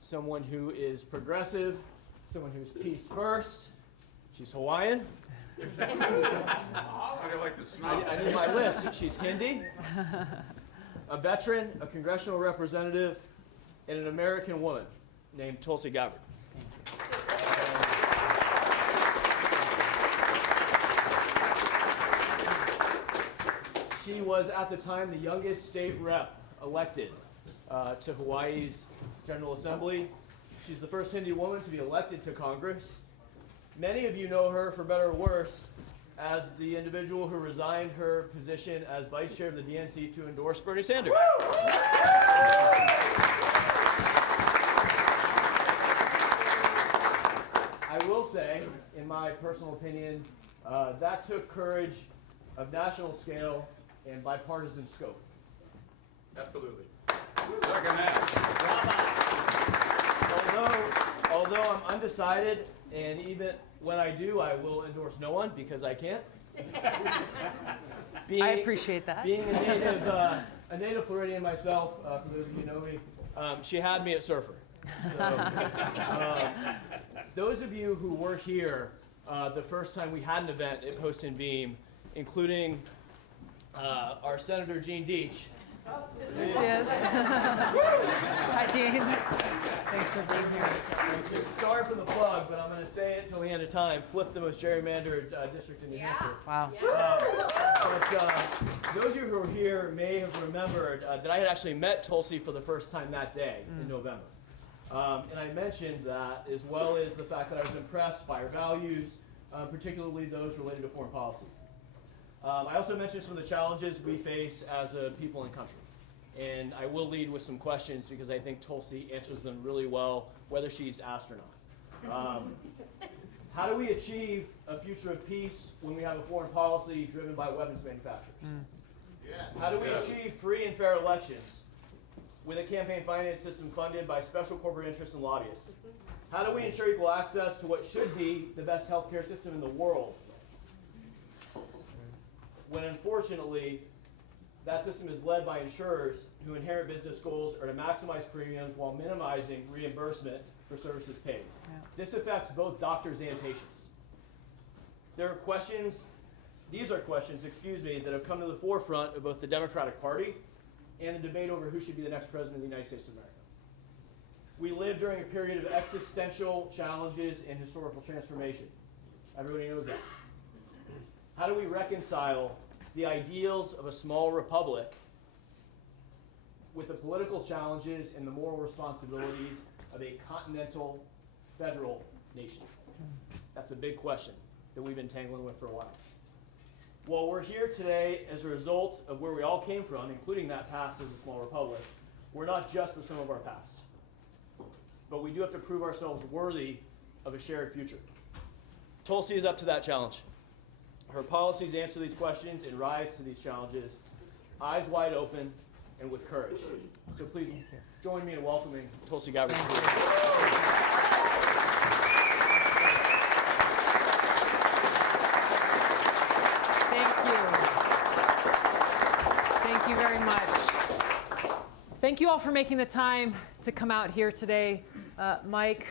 Someone who is progressive, someone who's peace first. She's Hawaiian. I like the snow. I need my list. She's Hindi, a veteran, a congressional representative, and an American woman named Tulsi Gabbard. She was at the time the youngest state rep elected to Hawaii's General Assembly. She's the first Hindi woman to be elected to Congress. Many of you know her, for better or worse, as the individual who resigned her position as vice chair of the DNC to endorse Bernie Sanders. I will say, in my personal opinion, that took courage of national scale and bipartisan scope. Absolutely. Second that. Although I'm undecided, and even when I do, I will endorse no one because I can't. I appreciate that. Being a native Floridian myself, for those of you who know me, she had me at surfer. So, those of you who were here the first time we had an event at Post and Beam, including our Senator Gene Deach. Yes. Hi, Gene. Thanks for being here. Sorry for the plug, but I'm going to say it till the end of time. Flip the most gerrymandered district in New Hampshire. Wow. But those of you who are here may have remembered that I had actually met Tulsi for the first time that day in November. And I mentioned that, as well as the fact that I was impressed by her values, particularly those related to foreign policy. I also mentioned some of the challenges we face as a people and country. And I will lead with some questions because I think Tulsi answers them really well, whether she's asked or not. How do we achieve a future of peace when we have a foreign policy driven by weapons manufacturers? Yes. How do we achieve free and fair elections with a campaign finance system funded by special corporate interests and lobbyists? How do we ensure equal access to what should be the best healthcare system in the world, when unfortunately that system is led by insurers whose inherent business goals are to maximize premiums while minimizing reimbursement for services paid? Yeah. This affects both doctors and patients. These are questions, that have come to the forefront of both the Democratic Party and the debate over who should be the next president of the United States of America. We live during a period of existential challenges and historical transformation. Everybody knows that. How do we reconcile the ideals of a small republic with the political challenges and the moral responsibilities of a continental federal nation? That's a big question that we've been tangling with for a while. Well, we're here today as a result of where we all came from, including that past as a small republic. We're not just the sum of our past, but we do have to prove ourselves worthy of a shared future. Tulsi is up to that challenge. Her policies answer these questions and rise to these challenges, eyes wide open and with courage. So please join me in welcoming Tulsi Gabbard. Thank you. Thank you very much. Thank you all for making the time to come out here today. Mike,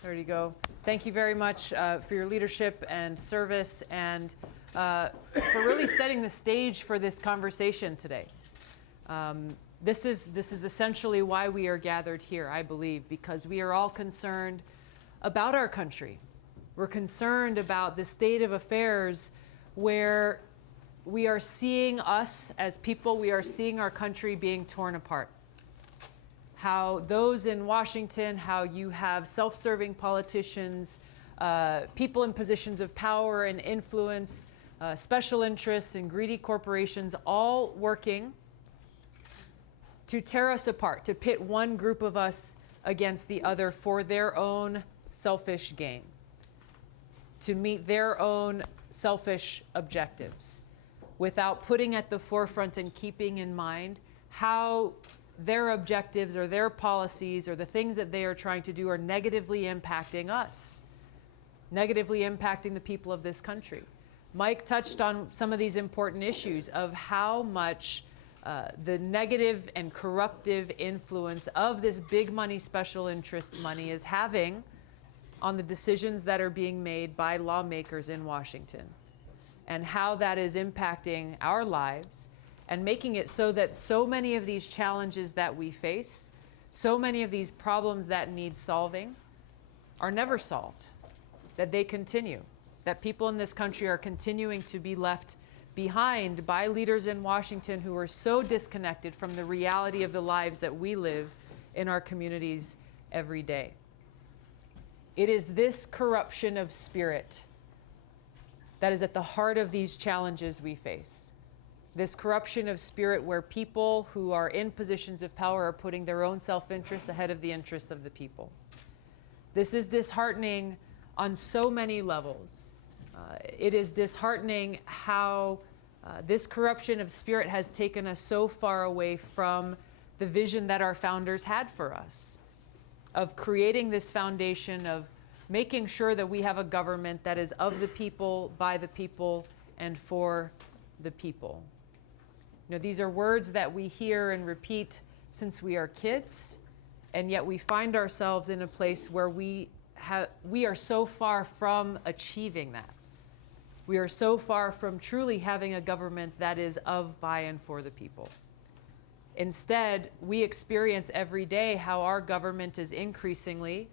there you go. Thank you very much for your leadership and service, and for really setting the stage for this conversation today. This is essentially why we are gathered here, I believe, because we are all concerned about our country. We're concerned about the state of affairs where we are seeing us as people, we are seeing our country being torn apart. How those in Washington, how you have self-serving politicians, people in positions of power and influence, special interests and greedy corporations all working to tear us apart, to pit one group of us against the other for their own selfish gain, to meet their own selfish objectives, without putting at the forefront and keeping in mind how their objectives or their policies or the things that they are trying to do are negatively impacting us, negatively impacting the people of this country. Mike touched on some of these important issues of how much the negative and corruptive influence of this big money, special interest money is having on the decisions that are being made by lawmakers in Washington, and how that is impacting our lives and making it so that so many of these challenges that we face, so many of these problems that need solving, are never solved, that they continue, that people in this country are continuing to be left behind by leaders in Washington who are so disconnected from the reality of the lives that we live in our communities every day. It is this corruption of spirit that is at the heart of these challenges we face. This corruption of spirit where people who are in positions of power are putting their own self-interest ahead of the interests of the people. This is disheartening on so many levels. It is disheartening how this corruption of spirit has taken us so far away from the vision that our founders had for us, of creating this foundation of making sure that we have a government that is of the people, by the people, and for the people. You know, these are words that we hear and repeat since we are kids, and yet we find ourselves in a place where we are so far from achieving that. We are so far from truly having a government that is of, by, and for the people. Instead, we experience every day how our government is increasingly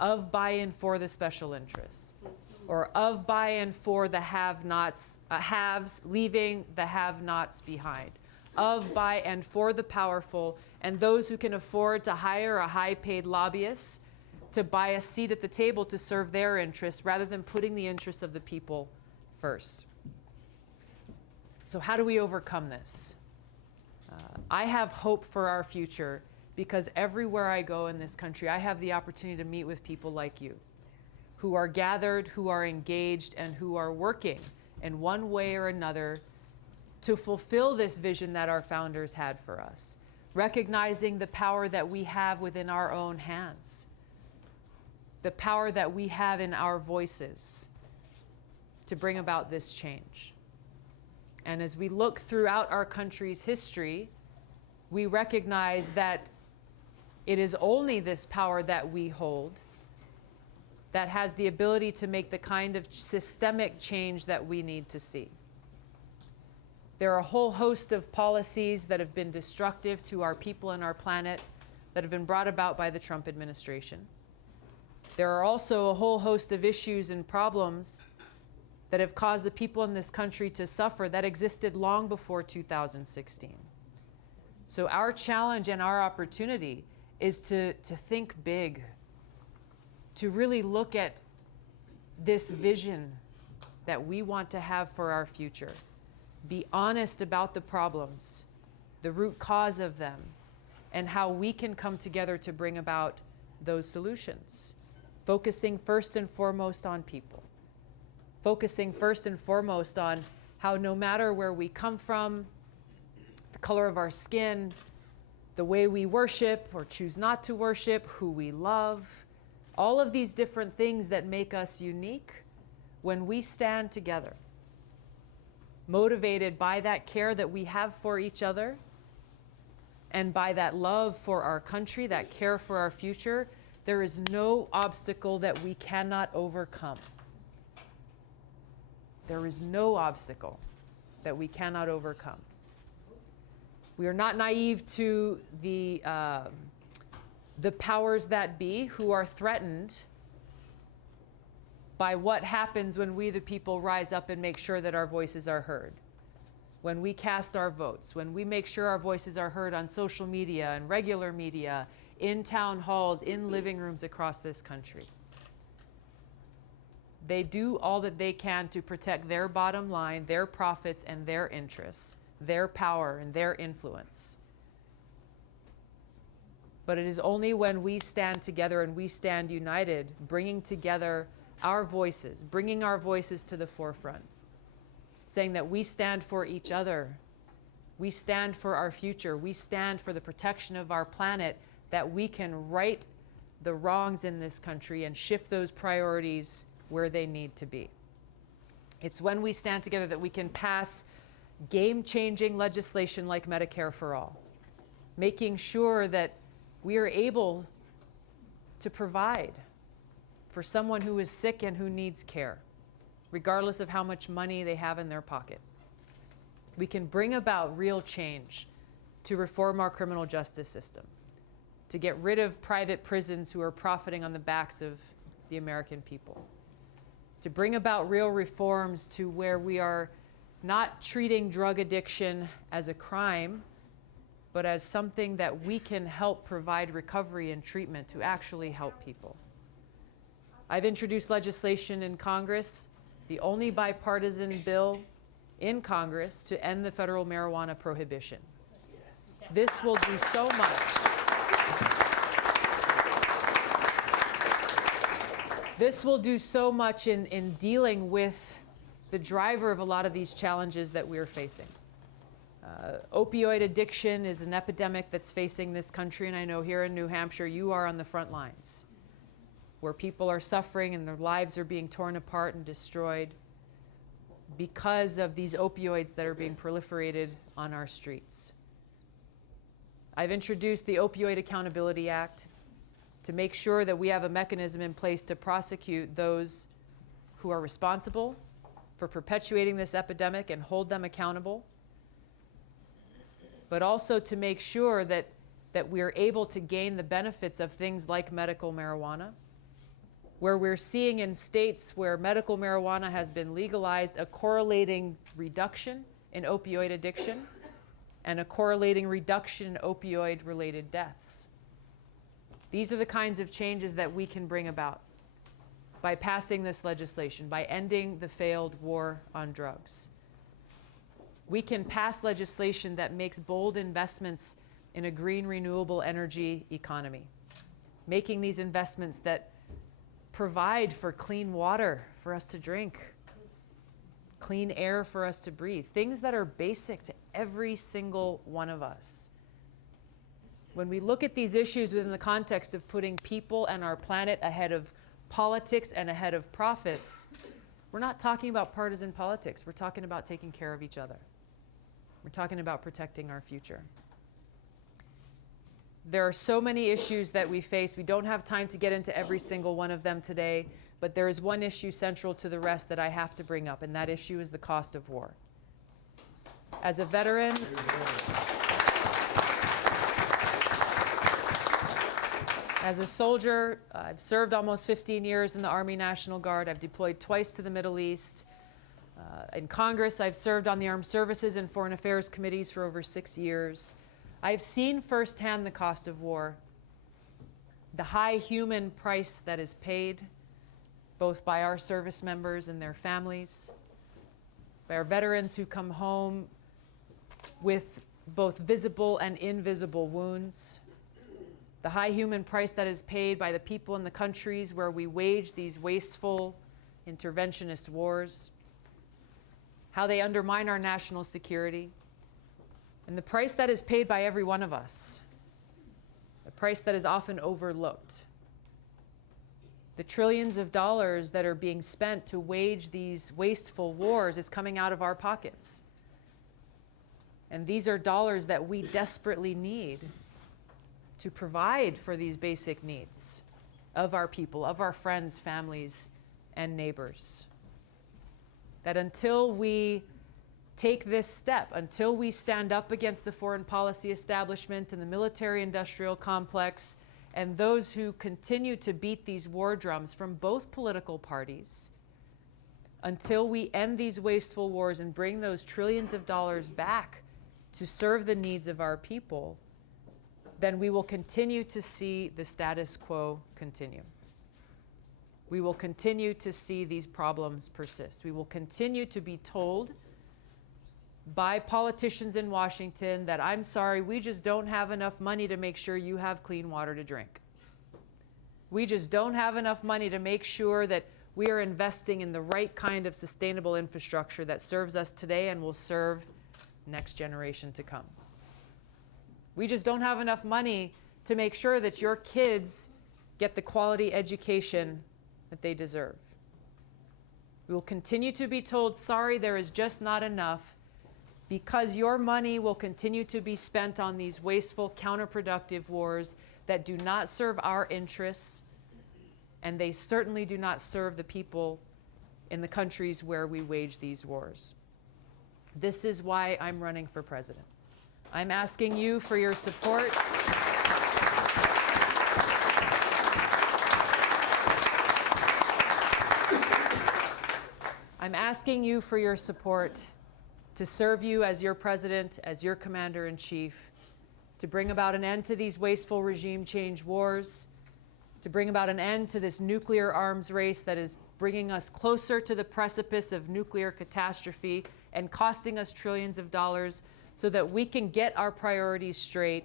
of, by, and for the special interests, or of, by, and for the have-nots, haves, leaving the have-nots behind, of, by, and for the powerful and those who can afford to hire a high-paid lobbyist to buy a seat at the table to serve their interests rather than putting the interests of the people first. So how do we overcome this? I have hope for our future because everywhere I go in this country, I have the opportunity to meet with people like you, who are gathered, who are engaged, and who are working in one way or another to fulfill this vision that our founders had for us, recognizing the power that we have within our own hands, the power that we have in our voices to bring about this change. And as we look throughout our country's history, we recognize that it is only this power that we hold that has the ability to make the kind of systemic change that we need to see. There are a whole host of policies that have been destructive to our people and our planet that have been brought about by the Trump administration. There are also a whole host of issues and problems that have caused the people in this country to suffer that existed long before 2016. So our challenge and our opportunity is to think big, to really look at this vision that we want to have for our future. Be honest about the problems, the root cause of them, and how we can come together to bring about those solutions. Focusing first and foremost on people. Focusing first and foremost on how no matter where we come from, the color of our skin, the way we worship or choose not to worship, who we love, all of these different things that make us unique, when we stand together, motivated by that care that we have for each other and by that love for our country, that care for our future, there is no obstacle that we cannot overcome. There is no obstacle that we cannot overcome. We are not naive to the powers that be who are threatened by what happens when we, the people, rise up and make sure that our voices are heard. When we cast our votes, when we make sure our voices are heard on social media and regular media, in town halls, in living rooms across this country. They do all that they can to protect their bottom line, their profits and their interests, their power and their influence. But it is only when we stand together and we stand united, bringing together our voices, bringing our voices to the forefront, saying that we stand for each other, we stand for our future, we stand for the protection of our planet, that we can right the wrongs in this country and shift those priorities where they need to be. It's when we stand together that we can pass game-changing legislation like Medicare for All, making sure that we are able to provide for someone who is sick and who needs care, regardless of how much money they have in their pocket. We can bring about real change to reform our criminal justice system, to get rid of private prisons who are profiting on the backs of the American people, to bring about real reforms to where we are not treating drug addiction as a crime, but as something that we can help provide recovery and treatment to actually help people. I've introduced legislation in Congress, the only bipartisan bill in Congress to end the federal marijuana prohibition. This will do so much. This will do so much in dealing with the driver of a lot of these challenges that we're facing. Opioid addiction is an epidemic that's facing this country, and I know here in New Hampshire you are on the front lines, where people are suffering and their lives are being torn apart and destroyed because of these opioids that are being proliferated on our streets. I've introduced the Opioid Accountability Act to make sure that we have a mechanism in place to prosecute those who are responsible for perpetuating this epidemic and hold them accountable, but also to make sure that we're able to gain the benefits of things like medical marijuana, where we're seeing in states where medical marijuana has been legalized a correlating reduction in opioid addiction and a correlating reduction in opioid-related deaths. These are the kinds of changes that we can bring about by passing this legislation, by ending the failed war on drugs. We can pass legislation that makes bold investments in a green, renewable energy economy, making these investments that provide for clean water for us to drink, clean air for us to breathe, things that are basic to every single one of us. When we look at these issues within the context of putting people and our planet ahead of politics and ahead of profits, we're not talking about partisan politics. We're talking about taking care of each other. We're talking about protecting our future. There are so many issues that we face. We don't have time to get into every single one of them today, but there is one issue central to the rest that I have to bring up, and that issue is the cost of war. As a veteran, as a soldier, I've served almost 15 years in the Army National Guard. I've deployed twice to the Middle East. In Congress, I've served on the Armed Services and Foreign Affairs committees for over 6 years. I've seen firsthand the cost of war, the high human price that is paid, both by our service members and their families, by our veterans who come home with both visible and invisible wounds, the high human price that is paid by the people in the countries where we wage these wasteful interventionist wars, how they undermine our national security, and the price that is paid by every one of us, a price that is often overlooked. The trillions of dollars that are being spent to wage these wasteful wars is coming out of our pockets. And these are dollars that we desperately need to provide for these basic needs of our people, of our friends, families, and neighbors. That until we take this step, until we stand up against the foreign policy establishment and the military-industrial complex and those who continue to beat these war drums from both political parties, until we end these wasteful wars and bring those trillions of dollars back to serve the needs of our people, then we will continue to see the status quo continue. We will continue to see these problems persist. We will continue to be told by politicians in Washington that, I'm sorry, we just don't have enough money to make sure you have clean water to drink. We just don't have enough money to make sure that we are investing in the right kind of sustainable infrastructure that serves us today and will serve next generation to come. We just don't have enough money to make sure that your kids get the quality education that they deserve. We will continue to be told, sorry, there is just not enough, because your money will continue to be spent on these wasteful, counterproductive wars that do not serve our interests, and they certainly do not serve the people in the countries where we wage these wars. This is why I'm running for president. I'm asking you for your support. I'm asking you for your support to serve you as your president, as your commander-in-chief, to bring about an end to these wasteful regime change wars, to bring about an end to this nuclear arms race that is bringing us closer to the precipice of nuclear catastrophe and costing us trillions of dollars, so that we can get our priorities straight,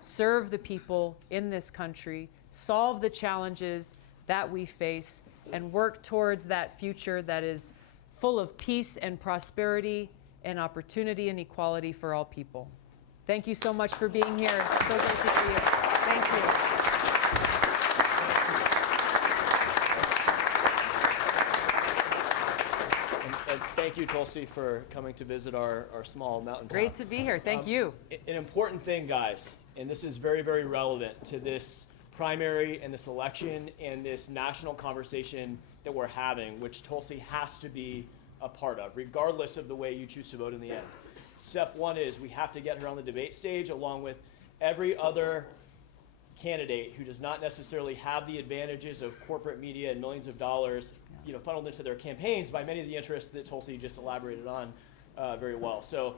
serve the people in this country, solve the challenges that we face, and work towards that future that is full of peace and prosperity and opportunity and equality for all people. Thank you so much for being here. So great to see you. Thank you. And thank you, Tulsi, for coming to visit our small mountain town. Great to be here. Thank you. An important thing, guys, and this is very, very relevant to this primary and this election and this national conversation that we're having, which Tulsi has to be a part of, regardless of the way you choose to vote in the end. Step one is we have to get her on the debate stage along with every other candidate who does not necessarily have the advantages of corporate media and millions of dollars, funneled into their campaigns by many of the interests that Tulsi just elaborated on very well. So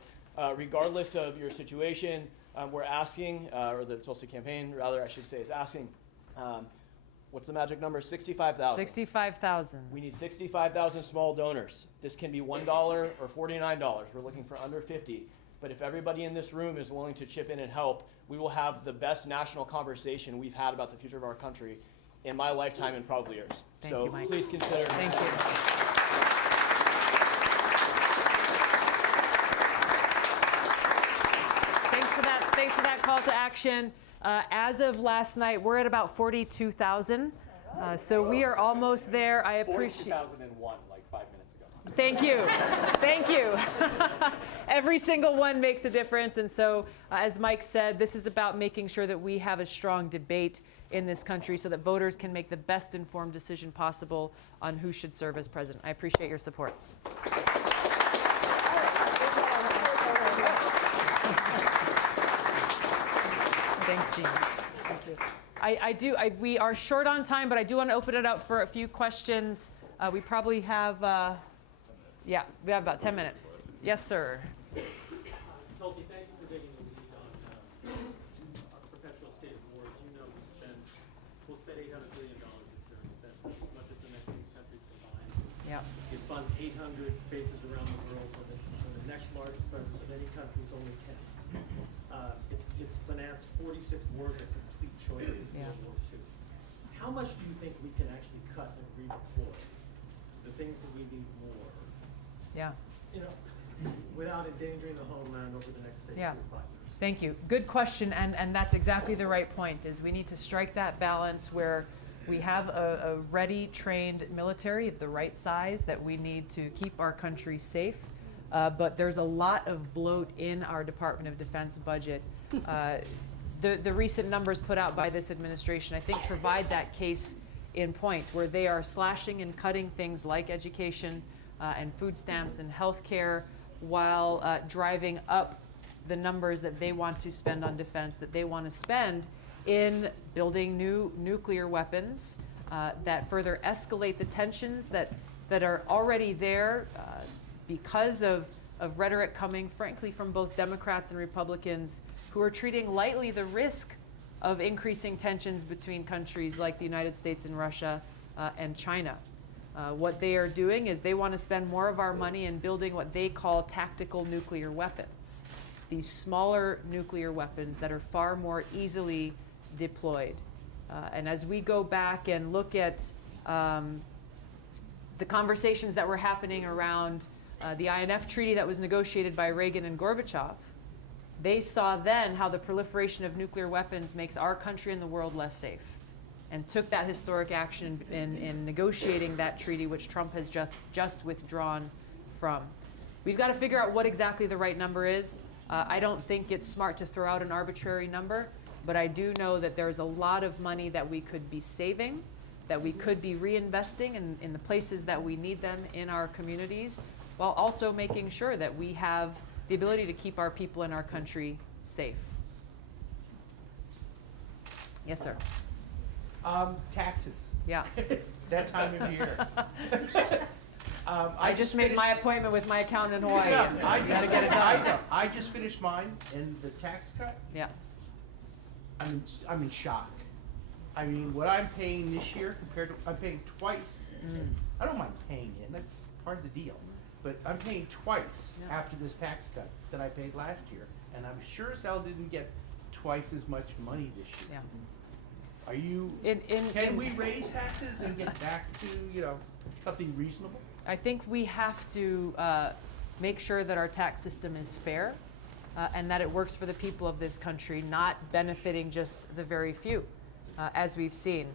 regardless of your situation, we're asking, or the Tulsi campaign, rather, I should say, is asking, what's the magic number? 65,000. 65,000. We need 65,000 small donors. This can be $1 or $49. We're looking for under 50. But if everybody in this room is willing to chip in and help, we will have the best national conversation we've had about the future of our country in my lifetime and probably yours. Thank so you, Mike. please consider. Thank you. Thanks for that call to action. As of last night, we're at about 42,000. So we are almost there. I appreciate. 42,001, like 5 minutes ago. Thank you. Thank you. Every single one makes a difference. And so, as Mike said, this is about making sure that we have a strong debate in this country so that voters can make the best informed decision possible on who should serve as president. I appreciate your support. Thanks, Jean. Thank you. We are short on time, but I do want to open it up for a few questions. We probably have, we have about 10 minutes. Yes, sir. Tulsi, thank you for taking the lead on our perpetual state of wars. We'll spend $800 billion this year. That's as much as the next 8 countries combined. Yeah. It funds 800 bases around the world for the next largest president of any country is only 10. It's financed 46 wars at complete choice since World War II. How much do you think we can actually cut and redeploy the things that we need more? Yeah. Without endangering the homeland over the next, say, 3 or 5 years. Thank you. Good question, and that's exactly the right point, is we need to strike that balance where we have a ready, trained military of the right size that we need to keep our country safe. But there's a lot of bloat in our Department of Defense budget. The recent numbers put out by this administration, I think, provide that case in point, where they are slashing and cutting things like education and food stamps and health care while driving up the numbers that they want to spend on defense, that they want to spend in building new nuclear weapons that further escalate the tensions that are already there because of rhetoric coming, frankly, from both Democrats and Republicans who are treating lightly the risk of increasing tensions between countries like the United States and Russia and China. What they are doing is they want to spend more of our money in building what they call tactical nuclear weapons, these smaller nuclear weapons that are far more easily deployed. And as we go back and look at the conversations that were happening around the INF treaty that was negotiated by Reagan and Gorbachev, they saw then how the proliferation of nuclear weapons makes our country and the world less safe, and took that historic action in negotiating that treaty, which Trump has just withdrawn from. we've got to figure out what exactly the right number is. I don't think it's smart to throw out an arbitrary number, but I do know that there's a lot of money that we could be saving, that we could be reinvesting in the places that we need them in our communities, while also making sure that we have the ability to keep our people in our country safe. Yes, sir. Taxes. Yeah. That time of year. I just made my appointment with my accountant in Hawaii. Yeah, and I gotta get it done. I just finished mine, and the tax cut. Yeah. I'm in shock. I mean, what I'm paying this year compared to I'm paying twice. I don't mind paying it. That's part of the deal. But I'm paying twice Yeah. after this tax cut that I paid last year, and I'm sure as hell didn't get twice as much money this year. Yeah. Are you? In Can we raise taxes and get back to something reasonable? I think we have to make sure that our tax system is fair and that it works for the people of this country, not benefiting just the very few, as we've seen.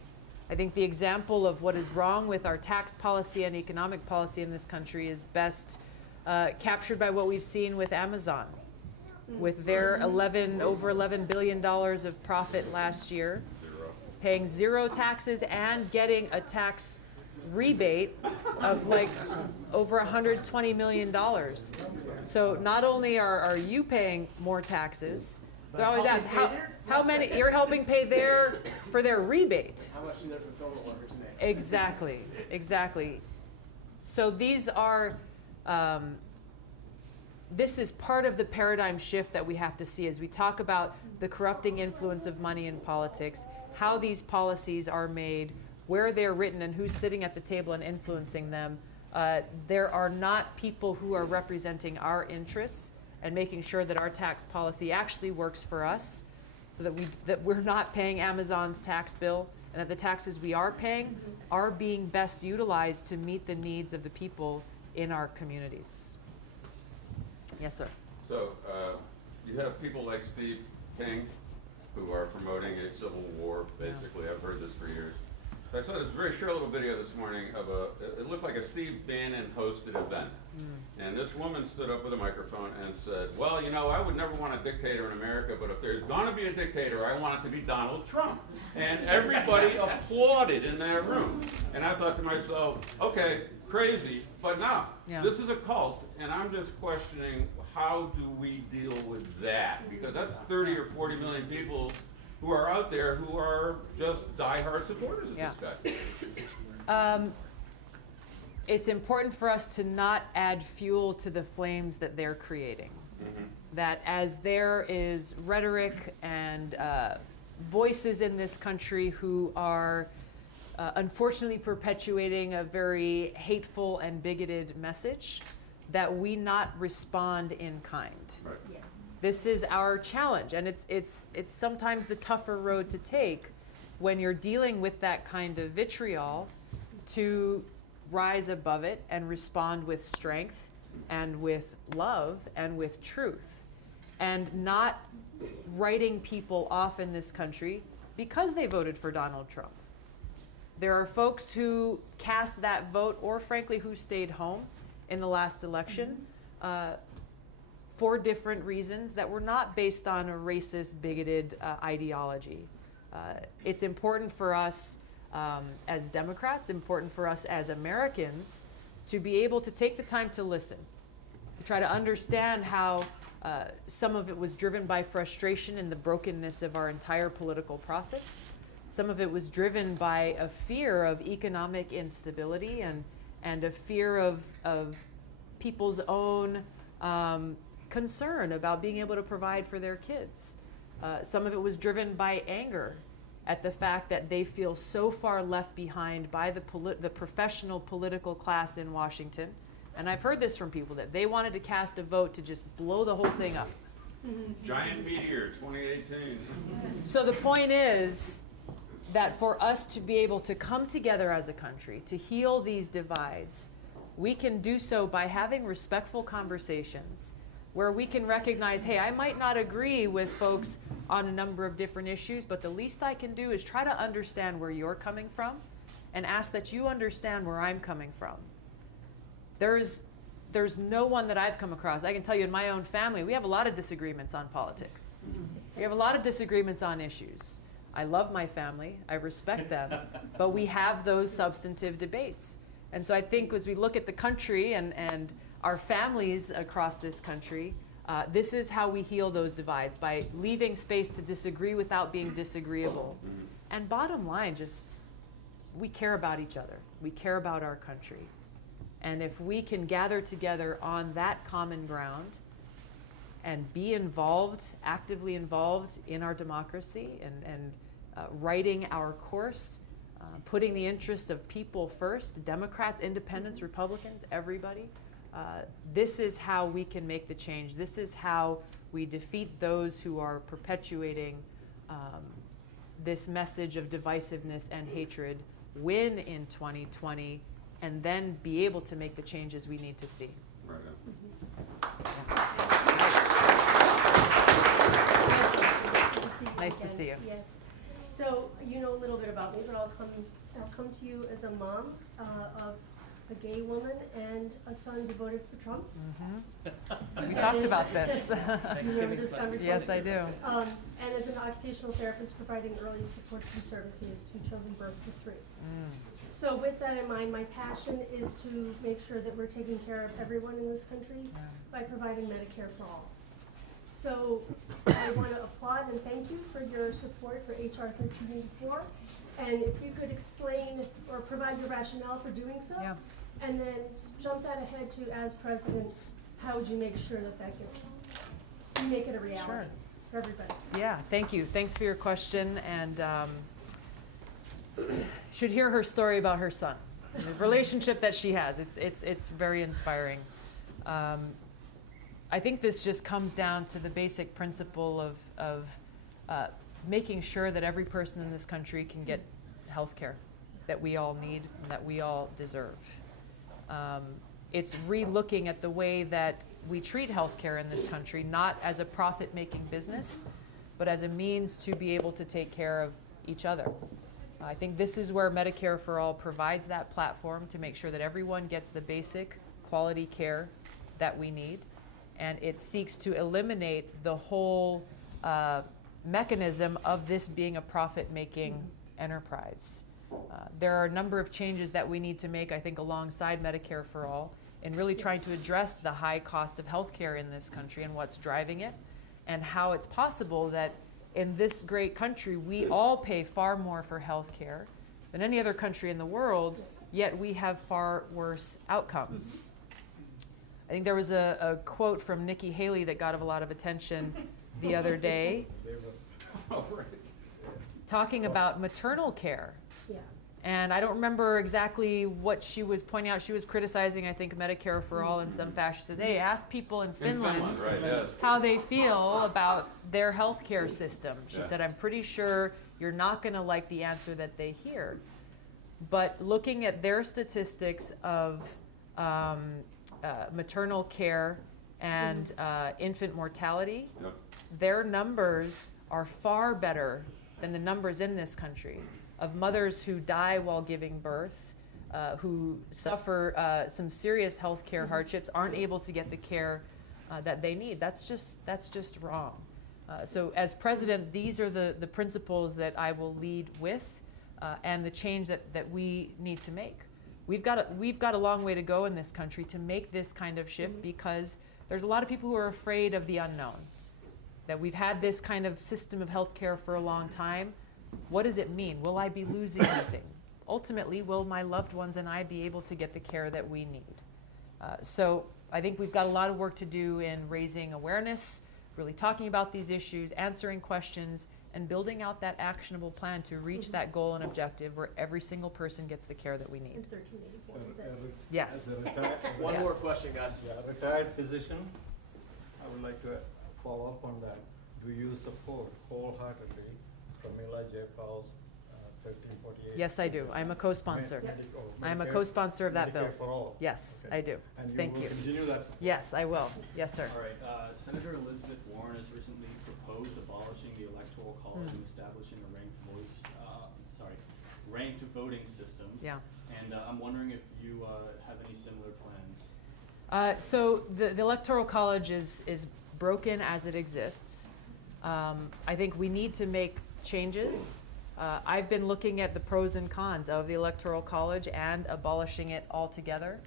I think the example of what is wrong with our tax policy and economic policy in this country is best captured by what we've seen with Amazon, with their over $11 billion of profit last year, paying zero taxes and getting a tax rebate of like over $120 million. So not only are you paying more taxes, so I always ask, how many, you're helping pay for their rebate. How much do their fulfillment workers make? Exactly, exactly. So these are, this is part of the paradigm shift that we have to see as we talk about the corrupting influence of money in politics, how these policies are made, where they're written, and who's sitting at the table and influencing them. There are not people who are representing our interests and making sure that our tax policy actually works for us, so that we're not paying Amazon's tax bill, and that the taxes we are paying are being best utilized to meet the needs of the people in our communities. Yes, sir. So, you have people like Steve King who are promoting a civil war, basically. I've heard this for years. I saw this very short little video this morning of it looked like a Steve Bannon hosted event. And this woman stood up with a microphone and said, well, you know, I would never want a dictator in America, but if there's gonna be a dictator, I want it to be Donald Trump. And everybody applauded in that room. And I thought to myself, okay, crazy, but no, this is a cult, and I'm just questioning, how do we deal with that? Because that's 30 or 40 million people who are out there who are just diehard supporters of this guy. It's important for us to not add fuel to the flames that they're creating. That as there is rhetoric and voices in this country who are unfortunately perpetuating a very hateful and bigoted message, that we not respond in kind. Right. Yes. This is our challenge, and it's sometimes the tougher road to take when you're dealing with that kind of vitriol, to rise above it and respond with strength and with love and with truth, and not writing people off in this country because they voted for Donald Trump. There are folks who cast that vote, or frankly who stayed home in the last election for different reasons that were not based on a racist, bigoted ideology. It's important for us as Democrats, important for us as Americans, to be able to take the time to listen, to try to understand how some of it was driven by frustration and the brokenness of our entire political process. Some of it was driven by a fear of economic instability and a fear of people's own concern about being able to provide for their kids. Some of it was driven by anger at the fact that they feel so far left behind by the professional political class in Washington. And I've heard this from people, that they wanted to cast a vote to just blow the whole thing up. Giant meteor, 2018. So the point is that for us to be able to come together as a country, to heal these divides, we can do so by having respectful conversations where we can recognize, hey, I might not agree with folks on a number of different issues, but the least I can do is try to understand where you're coming from and ask that you understand where I'm coming from. There's there's no one that I've come across. I can tell you in my own family, we have a lot of disagreements on politics. We have a lot of disagreements on issues. I love my family, I respect them, but we have those substantive debates. And so I think as we look at the country and our families across this country, this is how we heal those divides, by leaving space to disagree without being disagreeable. And bottom line, just we care about each other. We care about our country. And if we can gather together on that common ground and be involved, actively involved in our democracy and writing our course, putting the interests of people first, Democrats, independents, Republicans, everybody, this is how we can make the change. This is how we defeat those who are perpetuating this message of divisiveness and hatred, win in 2020, and then be able to make the changes we need to see. Right Nice to see you. Yes. So you know a little bit about me, but I'll come to you as a mom of a gay woman and a son who voted for Trump. We talked about this. You remember this conversation? Yes, I do. And as an occupational therapist providing early supports and services to children birth to 3. So with that in mind, my passion is to make sure that we're taking care of everyone in this country by providing Medicare for all. So I want to applaud and thank you for your support for HR 1384. And if you could explain or provide your rationale for doing so, Yeah. and then jump that ahead to, as president, how would you make sure that you make it a reality Sure. for everybody? Yeah, thank you. Thanks for your question. And should hear her story about her son, the relationship that she has. It's very inspiring. I think this just comes down to the basic principle of making sure that every person in this country can get health care that we all need and that we all deserve. It's re-looking at the way that we treat health care in this country, not as a profit-making business, but as a means to be able to take care of each other. I think this is where Medicare for All provides that platform to make sure that everyone gets the basic quality care that we need. And it seeks to eliminate the whole mechanism of this being a profit-making enterprise. There are a number of changes that we need to make, I think, alongside Medicare for All, in really trying to address the high cost of healthcare in this country and what's driving it, and how it's possible that in this great country we all pay far more for healthcare than any other country in the world, yet we have far worse outcomes. I think there was a quote from Nikki Haley that got a lot of attention the other day, talking about maternal care. Yeah. And I don't remember exactly what she was pointing out. She was criticizing, I think, Medicare for All in some fashion. She says, hey, ask people in Finland right, yes. how they feel about their healthcare system. She said, I'm pretty sure you're not going to like the answer that they hear. But looking at their statistics of maternal care and infant mortality, their numbers are far better than the numbers in this country of mothers who die while giving birth, who suffer some serious health care hardships, aren't able to get the care that they need. That's just wrong. So as president, these are the principles that I will lead with, and the change that we need to make. We've got a long way to go in this country to make this kind of shift, because there's a lot of people who are afraid of the unknown, that we've had this kind of system of healthcare for a long time. What does it mean? Will I be losing anything? Ultimately, will my loved ones and I be able to get the care that we need? So I think we've got a lot of work to do in raising awareness, really talking about these issues, answering questions, and building out that actionable plan to reach that goal and objective where every single person gets the care that we In need. 1384, is that? Yes. One more Yes. question, guys. Yeah, retired physician, I would like to follow up on that. Do you support wholeheartedly Camilla J. Powell's 1348? Yes, I do. I'm a co-sponsor. I'm a Medicare- co-sponsor of that bill. Medicare for all. Yes, Okay. I do. And you Thank will you. continue that support? Yes, I will. Yes, sir. All right, Senator Elizabeth Warren has recently proposed abolishing the Electoral College and establishing a ranked voting system. Yeah. And I'm wondering if you have any similar plans. So the Electoral College is broken as it exists. I think we need to make changes. I've been looking at the pros and cons of the Electoral College and abolishing it altogether.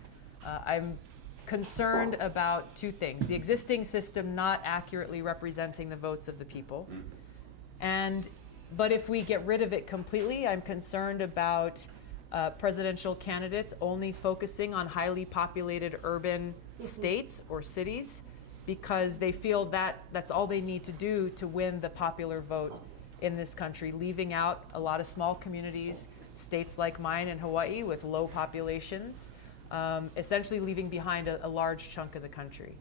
I'm concerned about two things: the existing system not accurately representing the votes of the people, but if we get rid of it completely, I'm concerned about presidential candidates only focusing on highly populated urban states or cities because they feel that that's all they need to do to win the popular vote in this country, leaving out a lot of small communities, states like mine in Hawaii with low populations, essentially leaving behind a large chunk of the country.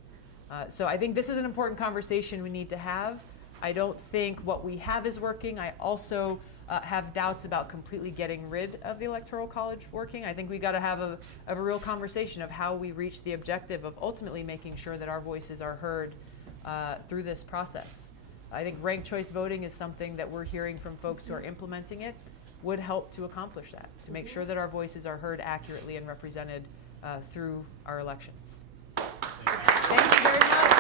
So I think this is an important conversation we need to have. I don't think what we have is working. I also have doubts about completely getting rid of the Electoral College working. I think we got to have a real conversation of how we reach the objective of ultimately making sure that our voices are heard through this process. I think ranked choice voting is something that we're hearing from folks who are implementing it would help to accomplish that, to make sure that our voices are heard accurately and represented through our elections. Thank you very much.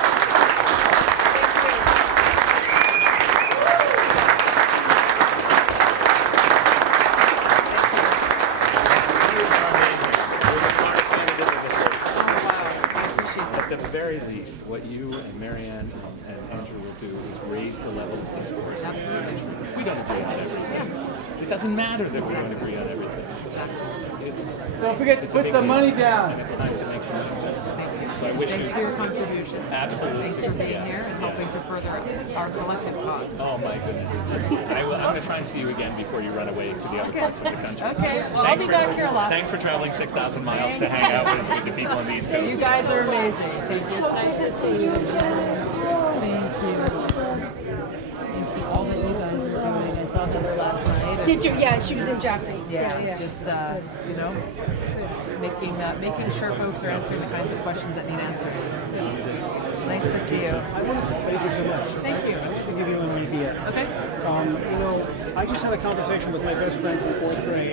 At the very least, what you and Marianne and Andrew will do is raise the level of discourse. Absolutely. We don't agree on everything. It doesn't matter that we don't agree on everything. Don't forget to put the money down. And it's time to make some changes. So I wish Thanks you for your contribution. absolutely. Thanks for being here and helping to further our collective cause. Oh my goodness! I'm going to try and see you again before you run away to the other parts of the country. Okay, well, I'll be back here a lot. Thanks for traveling 6,000 miles to hang out with the people on the East Coast. You guys are amazing. Thank you. It's nice to see you again. Thank you. Thank you. All that you guys are doing. I saw Heather last night. Did you? Yeah, she was in Jaffrey. Yeah, just making sure folks are answering the kinds of questions that need answered. Nice to see you. Thank you so much. Thank you. To give you an idea. Okay. I just had a conversation with my best friend from 4th grade.